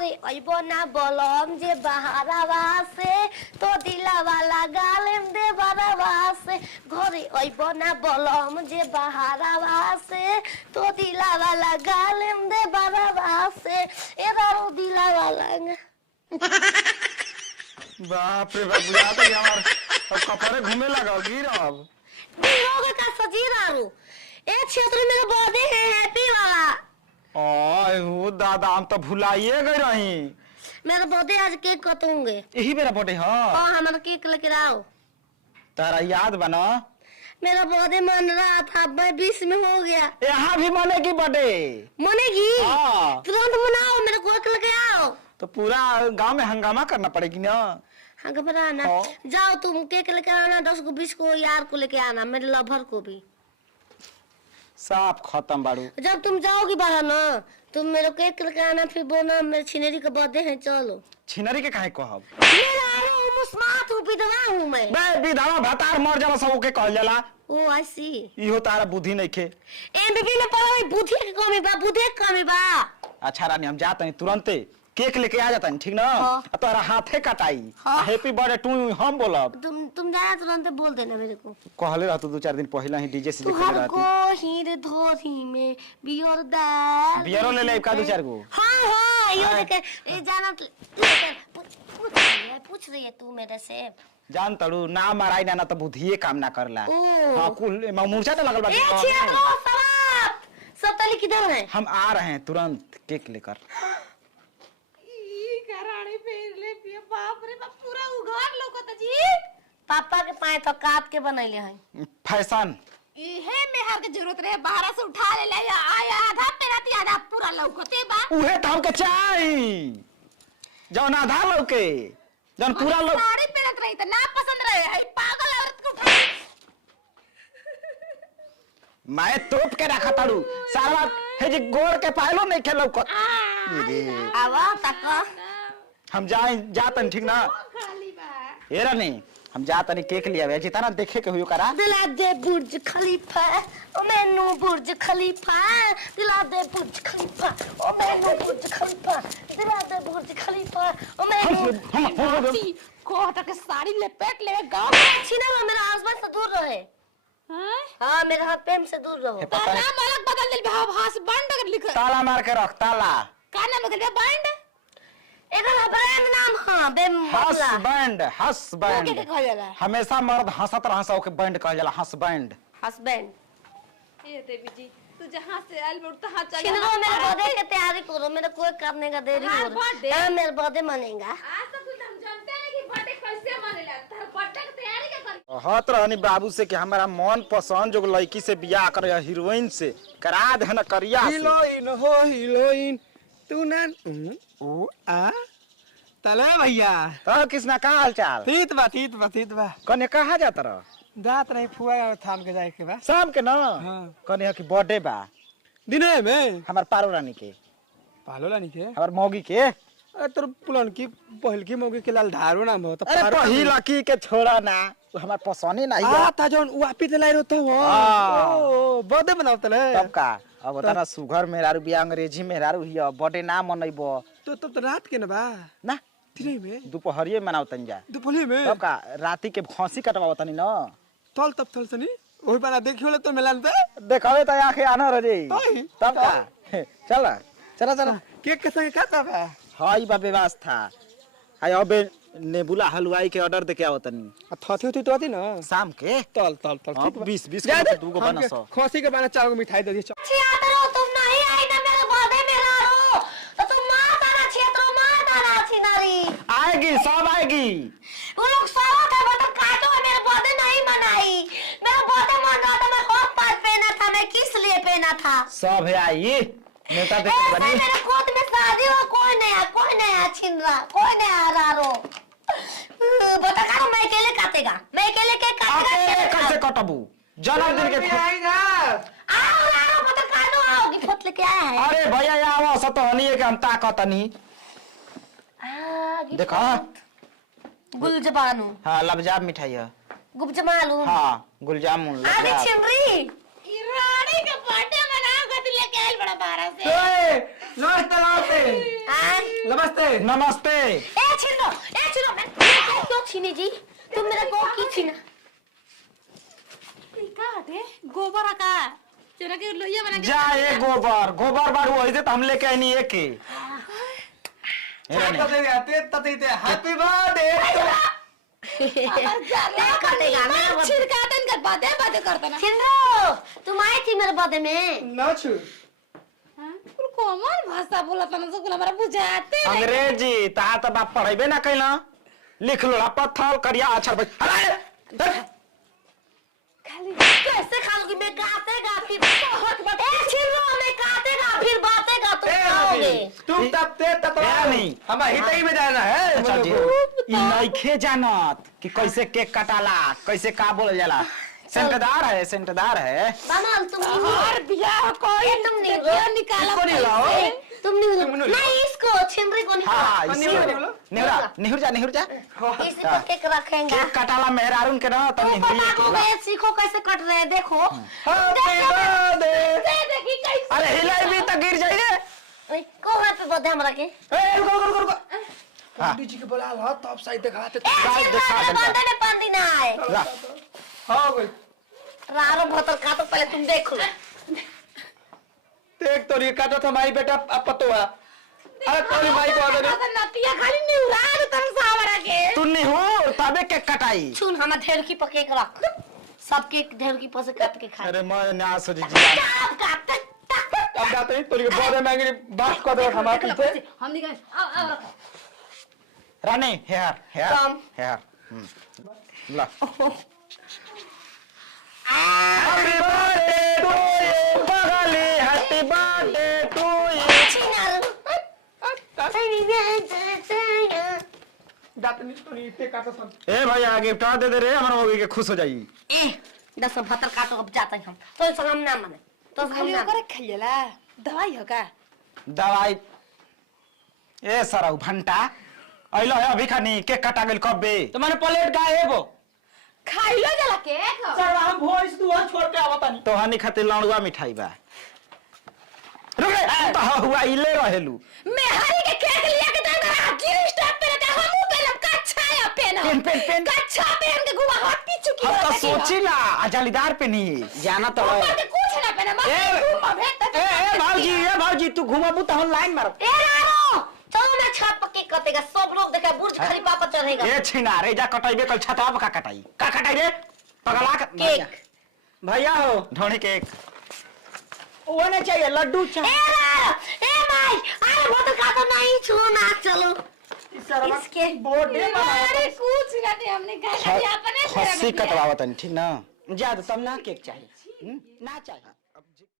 घरे अइबो ना बलम जे बहारावा से तो दिलावा लगालेम दे बरावा से घरे अइबो ना बलम जे बहारावा से तो दिलावा लगालेम दे बरावा से एदारो दिलावा लगा बाप रे बाप बुझा तो हमार अब कपड़े घूमे लगा गिर अब गिरोगे का सजीरारू ए क्षेत्र में बर्थडे है हैप्पी वाला ओए हो दादा हम तो भुलाइए गए रही मेरा बर्थडे आज केक कटूंगे यही मेरा बर्थडे हां और हमारा केक लेकर आओ तारा याद बना मेरा बर्थडे मन रहा था मैं 20 में हो गया यहाँ भी मनेगी बर्थडे मनेगी हाँ तुरंत मनाओ मेरे को केक लेके आओ तो पूरा गांव में हंगामा करना पड़ेगी ना हाँ घबराना जाओ तुम केक लेके आना 10 को 20 को यार को लेके आना मेरे लवर को भी साफ खत्म बाड़ू जब तुम जाओगी बाहर ना तुम मेरे केक लेके आना फिर बोलना मेरे छिनेरी का बर्थडे है चलो छिनरी के काहे कहब मेरा मुस्मात हूँ विधवा हूँ मैं विधवा भतार मर जाला सब के कहल जाला ओ आई सी इहो तारा बुद्धि नहीं खे एमबीबी में पढ़ो बुद्धि के कमी बा अच्छा रानी हम जाते हैं तुरंते केक लेके आ जाता है ठीक ना हाँ। तोरा हाथे कटाई हाँ। हैप्पी बर्थडे टू हम बोलब तुम जाना तुरंत बोल देना मेरे को कहले रहतु 2-4 दिन पहले ही डीजे से तुहर कहले को रहती हीर धोरी में बियर दाल बियरो ले ले का 2-4 गो हाँ यो देखे ए जाना पूछ रही है तू मेरे से जान तड़ू ना माराई ना तो बुद्धिए काम ना करला हां कुल मूर्छा तो लगल बा ए छियारो सब तली किधर है हम आ रहे हैं तुरंत केक लेकर रानी फेर ले पिए बाप रे बाप पूरा उघार लोकत जी पापा के पाए तो काट के बनैले हैं फैशन इहे मेहर के जरूरत रहे बाहर से उठा ले ले आया आधा पेराती आधा पूरा लौकते बा उहे तो हमके चाही जौन आधा लौके जौन पूरा लौक साड़ी पहनत रही त ना पसंद रहे आई पागल औरत को उठा मैं तोप के रखा तारू सारा हे जी गोड़ के पायलो नहीं खेलो को आवा तक हम जातन ठीक ना खाली बा ए रानी हम जातन केक लिया वे जितना देखे के हुयो करा दिला दे बुर्ज खलीफा ओ मैनू बुर्ज खलीफा दिला दे बुर्ज खलीफा ओ मैनू बुर्ज खलीफा दिला दे बुर्ज खलीफा ओ मैनू कोहटा के साड़ी लपेट ले गांव छीना मेरा आसपास से दूर रहे हां हां मेरे हाथ पेम से दूर रहो नाम अलग बदल दे हस्बैंड लिख ताला मार के रख ताला का नाम बदल बैंड एकर ब्रांड नाम हां बेम हस्बैंड के हस्बैंड कहल जाला हमेशा मर्द हंसत रहसा ओके बैंड कहल जाला हस्बैंड हस्बैंड ए देवी जी तू जहां से आइल बड़ तहां चल छिना मेरे बर्थडे की तैयारी करो मेरे कोई करने का देरी हो रहा है मेरा बर्थडे मनेगा आज तो तू हम जानते नहीं कि बर्थडे कैसे मनेला तार बर्थडे की तैयारी क्या कर हत रहनी बाबू से कि हमारा मन पसंद जो लड़की से बियाह करे हीरोइन से करा दे न करिया से हीरोइन हो हीरोइन तू ना ओ आ तले भैया तो किसना का हाल चाल तीत बा कने कहा जात रह दात नहीं फुआ थाम के जाए के बा शाम के ना हां कने कि बर्थडे बा दिने में हमार पारो रानी के पालो लानी के हमार मौगी के अरे तोर पुलन की पहल की मौगी के लाल धारो नाम हो अरे पहिल लकी के छोड़ा ना वो हमार पसंद ही नहीं है आ ता जोन वापी ते लाई रहतो हो हाँ। ओ बर्थडे बनाव तले तब का अब तना सुगर मेहरारू बिया अंग्रेजी मेहरारू हिया बर्थडे ना मनैबो तो रात के ना बा ना दिने में दोपहरिए मनाव तन जा दोपहर में तब का राती के फांसी कटवाव तनी ना तल तब तल सनी ओही बना देखियो ले तो मिलन पे देखावे त आंखें आना रह जाई तई, तब का चल चला केक के संगे का तब है हाई बा व्यवस्था हाय अबे नेबुला हलवाई के ऑर्डर दे के आवतनी थथी तो आती ना शाम के तल अब 20 जा के दे, दूगो हम बना के सो खोसी के बना 4 गो मिठाई दे दी छियातर हो तुम नहीं आई ना मेरे बर्थडे में रहो तो तुम मार दाना छियातर मार दाना छिनारी आएगी सब आएगी वो लोग सारा था बटन काटो मेरे बर्थडे नहीं मनाई मेरा बर्थडे मन रहा था मैं हॉट पास पहना था मैं किस लिए पहना था सब है आई नेता देख बनी मेरे गोद में शादी हो कोई नहीं छिन रहा कोई नहीं आ रहा रो बता का मैं अकेले काटेगा मैं अकेले के अकेले काटेगा कैसे कटबू जन्मदिन के आओ बता काटो आओ गिफ्ट लेके आया है अरे भैया आओ सतहनी के हम ताकतनी देखा गुलजबानू हां लबजाब मिठाई है गुलजमालू हां गुलजामुन आगे छिमरी रानी के बर्थडे मनाओ गति लेके आइल बड़ा बाहर से नमस्ते हां नमस्ते नमस्ते। मैं क्यों छीनी जी? तुम मेरे को की छीना? का हटे गोबर का चला के लोइया बना के जा ये गोबर बारू ऐसे तो हम लेके आई नहीं एक हैप्पी बर्थडे। कटेगा मेरा छिड़कातन कर बातें करता ना छिंदो तुम आई थी मेरे बर्थडे में। ना छू कुल कौन भाषा बोलता ना सब हमारा बुझाते नहीं। अंग्रेजी ता तो बाप पढ़ेबे ना कैला लिख लो पत्थर करिया अक्षर खाली कैसे खा लोगी? मैं गातेगा फिर छिंदो मैं गातेगा फिर बातेगा तुम खाओगे। तुम तब ते तब नहीं हम हितई में जाना है। अच्छा जी ई नइखे जानत कि कैसे केक कटाला कैसे का बोल जाला। सेंटदार है कमाल तुम और बियाह कोई तुम नहीं देखियो निकाला इसको नहीं लाओ। तुम नहीं इसको छिंदरी को हाँ निकालो। निहुर जा इसी को केक रखेंगे। केक कटाला मेहरारून के ना तो तुम निहुर बनाओगे सीखो कैसे कट रहे हैं, देखो। Happy birthday. देखी कैसे अरे हिलाई भी तो गिर जाइए। को हैप्पी बर्थडे हमरा के। ए रुको पंडित जी के बुला लो तब साइड दिखाते। गाइस दिखा देना। बर्थडे में 5 दिन आए। ला हां भाई रारो भतर का तो पहले तुम देखो। देख तो ये काटा था माई बेटा अब पतो है। अरे तोरी माई को आदर नतिया खाली निउरा तर सावरा के तू निहुर तबे केक कटाई। सुन हम ढेर की पके के रख। सब केक ढेर की पसे काट के खा। अरे मैं ना सोची जी सब काट अब जाते हैं तोरी के बड़े महंगे बात कर दो हमारे पीछे। हम निकल आओ रानी हेयर कम। ला हैप्पी बर्थडे टू यू बगली हैप्पी बर्थडे टू यू। जाते नहीं तोरी इतने काटा सन। ए भाई आगे गिफ्ट दे दे रे हमार होगी के खुश हो जाई। ए 10 भतर काटो अब जाते हैं हम। तो संग हम ना माने। तो हम खाली ना ओकरे खइला दवाई हो का दवाई ए सरौ घंटा अइलो है अभी खानी केक कटा गेल कबे तो मैंने प्लेट गायब हो। खाइलो जला केक सर हम वॉइस दुआ छोड़ के आवता नहीं। तो हनी खातिर लड़ुआ मिठाई बा। रुक रे तो हुआ इले रहेलू। मेहरी के केक लिया के दे गिर स्टॉप पे रहता हम पहले कच्छा पेन पेन कच्छा पेन के गुवा हाथ पीछू की अब तो सोची ना जालीदार पे नहीं जाना तो है। कुछ ना पेना मत ए भाऊजी तू घुमाबू तो हम लाइन मारो। ए रारो चलो मैं छत पर केक कटेगा। सब लोग देखा बुर्ज खलीफा पर चढ़ेगा। ए छिना रे जा कटाइबे कल छतवा का कटाई रे पगला केक भैया हो ढोनी केक वो नहीं चाहिए लड्डू ए रारो ए भाई अरे वो तो का तो नहीं छूना चलो। इसके बोर्ड अरे कुछ ना दे हमने कहा अपने खस्सी कटवावत ठीक ना जा तब ना केक चाहिए ना चाहिए।